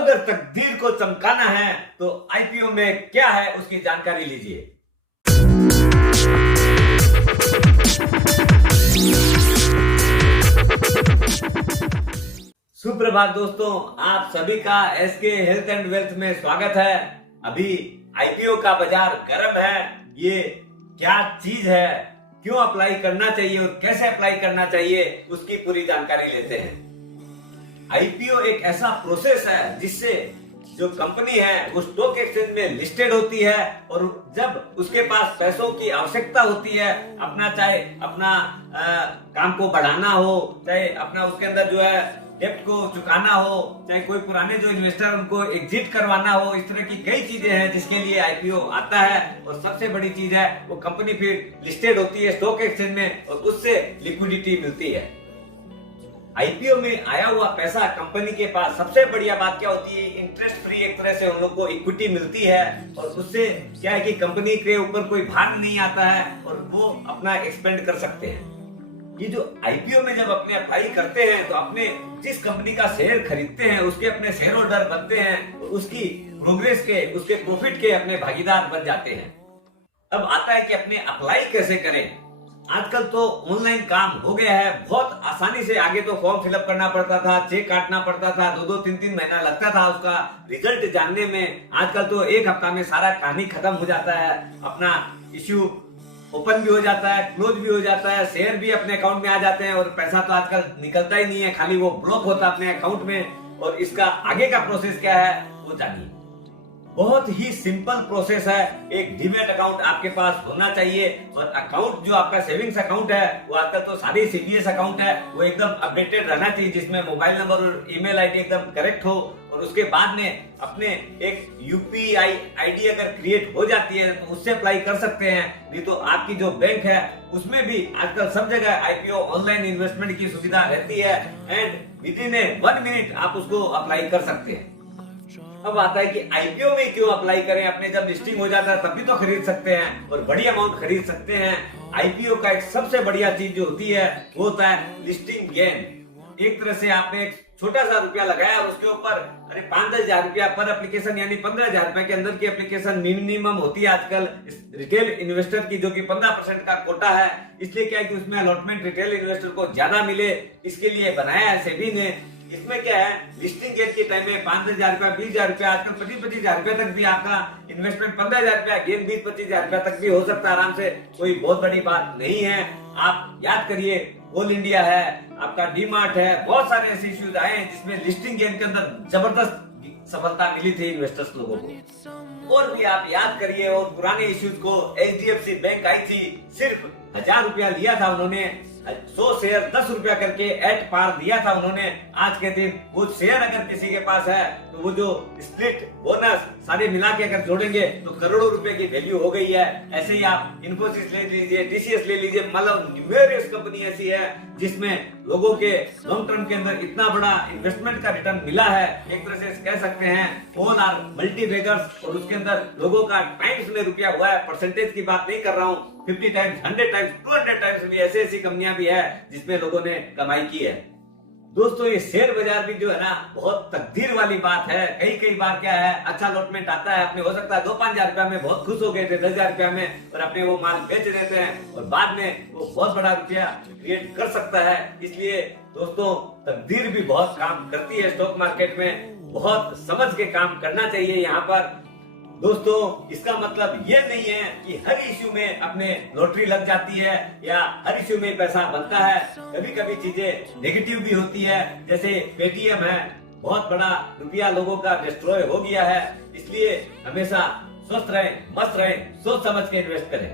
अगर तकदीर को चमकाना है तो आईपीओ में क्या है उसकी जानकारी लीजिए। सुप्रभात दोस्तों, आप सभी का एसके हेल्थ एंड वेल्थ में स्वागत है। अभी आईपीओ का बाजार गर्म है। ये क्या चीज है, क्यों अप्लाई करना चाहिए और कैसे अप्लाई करना चाहिए, उसकी पूरी जानकारी लेते हैं। आईपीओ एक ऐसा प्रोसेस है जिससे जो कंपनी है वो स्टॉक एक्सचेंज में लिस्टेड होती है और जब उसके पास पैसों की आवश्यकता होती है, चाहे अपना काम को बढ़ाना हो, चाहे अपना उसके अंदर जो है डेप्ट को चुकाना हो, चाहे कोई पुराने जो इन्वेस्टर उनको एग्जिट करवाना हो, इस तरह की कई चीजें हैं जिसके लिए आईपीओ आता है। और सबसे बड़ी चीज है वो कंपनी फिर लिस्टेड होती है स्टॉक एक्सचेंज में और उससे लिक्विडिटी मिलती है। आईपीओ में आया हुआ पैसा कंपनी के पास, सबसे बढ़िया बात क्या होती है, इंटरेस्ट फ्री एक तरह से उन लोग को इक्विटी मिलती है और उससे क्या है कि कंपनी के ऊपर कोई भार नहीं आता है और वो अपना एक्सपेंड कर सकते हैं। ये जो आईपीओ में जब अपने अप्लाई करते हैं तो अपने जिस कंपनी का शेयर खरीदते हैं उसके अपने शेयर होल्डर बनते हैं और उसकी प्रोग्रेस के, उसके प्रॉफिट के अपने भागीदार बन जाते हैं। अब आता है कि अपने अप्लाई कैसे करें। आजकल तो ऑनलाइन काम हो गया है बहुत आसानी से। आगे तो फॉर्म फिलअप करना पड़ता था, चेक काटना पड़ता था, 2-2, 3-3 महीना लगता था उसका रिजल्ट जानने में। आजकल तो एक हफ्ता में सारा कहानी खत्म हो जाता है। अपना इश्यू ओपन भी हो जाता है, क्लोज भी हो जाता है, शेयर भी अपने अकाउंट में आ जाते हैं और पैसा तो आजकल निकलता ही नहीं है, खाली वो ब्लॉक होता है अपने अकाउंट में। और इसका आगे का प्रोसेस क्या है वो जानिए। बहुत ही सिंपल प्रोसेस है। एक डीमैट अकाउंट आपके पास होना चाहिए और अकाउंट जो आपका सेविंग्स अकाउंट है वो आजकल तो सारी सीबीएस अकाउंट है, वो एकदम अपडेटेड रहना चाहिए जिसमें मोबाइल नंबर और ईमेल आईडी एकदम करेक्ट हो। और उसके बाद में अपने एक यूपीआई आईडी अगर क्रिएट हो जाती है तो उससे अप्लाई कर सकते हैं। नहीं तो आपकी जो बैंक है उसमें भी आजकल सब जगह आईपीओ ऑनलाइन इन्वेस्टमेंट की सुविधा रहती है एंड विद इन 1 मिनट आप उसको अप्लाई कर सकते हैं। अब आता है कि आईपीओ में क्यों अप्लाई करें, अपने जब लिस्टिंग हो जाता है तब भी तो खरीद सकते हैं और बड़ी अमाउंट खरीद सकते हैं। आईपीओ का एक सबसे बढ़िया चीज जो होती है वो होता है लिस्टिंग गेन। एक तरह से आपने एक छोटा सा रुपया लगाया और उसके ऊपर 5-10 हजार रुपया पर एप्लीकेशन, यानी 15,000 रुपए के अंदर की एप्लीकेशन मिनिमम होती है आजकल रिटेल इन्वेस्टर की, जो कि 15% का कोटा है। इसलिए क्या है कि उसमें अलॉटमेंट रिटेल इन्वेस्टर को ज्यादा मिले, इसके लिए बनाया है सेबी ने। इसमें क्या है, लिस्टिंग गेन के टाइम में 5,000 रुपया, 20,000 रुपया, आजकल 25,000 रुपया तक भी आपका इन्वेस्टमेंट, 15,000 रुपया गेन 20-25,000 रुपया तक भी हो सकता है आराम से। कोई बहुत बड़ी बात नहीं है। आप याद करिए, ऑल इंडिया है, आपका डीमार्ट है, बहुत सारे ऐसे इश्यूज आए हैं जिसमें लिस्टिंग गेन के अंदर जबरदस्त सफलता मिली थी इन्वेस्टर्स लोगों को। और भी आप याद करिए, और पुराने इश्यूज को, एचडीएफसी बैंक आई थी, सिर्फ 1,000 रुपया लिया था उन्होंने, 100 शेयर 10 रुपया करके एट पार दिया था उन्होंने। आज के दिन वो शेयर अगर किसी के पास है तो वो जो स्प्लिट बोनस सारे मिला के अगर जोड़ेंगे तो करोड़ों रुपए की वैल्यू हो गई है। ऐसे ही आप इन्फोसिस ले लीजिए, टीसीएस ले लीजिए, मतलब न्यूमेरियस कंपनी ऐसी है जिसमें लोगों के लॉन्ग टर्म के अंदर इतना बड़ा इन्वेस्टमेंट का रिटर्न मिला है। एक तरह से कह सकते हैं ऑल आर मल्टी बेगर्स, और उसके अंदर लोगों का टाइम्स में रुपया हुआ है। परसेंटेज की बात नहीं कर रहा हूँ, 50 टाइम्स, 100 टाइम्स, 200 टाइम्स भी ऐसी कंपनियां भी है जिसमें लोगों ने कमाई की है। दोस्तों, ये शेयर बाजार भी जो है ना बहुत तकदीर वाली बात है। कई बार क्या है, अच्छा अलॉटमेंट आता है, अपने हो सकता है 2-5 हजार रुपया में बहुत खुश हो गए थे, 10,000 रुपया में, और अपने वो माल बेच देते हैं और बाद में वो बहुत बड़ा रुपया क्रिएट कर सकता है। इसलिए दोस्तों, तकदीर भी बहुत काम करती है स्टॉक मार्केट में। बहुत समझ के काम करना चाहिए यहाँ पर। दोस्तों, इसका मतलब ये नहीं है कि हर इश्यू में अपने लॉटरी लग जाती है या हर इश्यू में पैसा बनता है। कभी कभी चीजें नेगेटिव भी होती है, जैसे पेटीएम है, बहुत बड़ा रुपया लोगों का डिस्ट्रॉय हो गया है। इसलिए हमेशा स्वस्थ रहें, मस्त रहें, सोच समझ के इन्वेस्ट करें।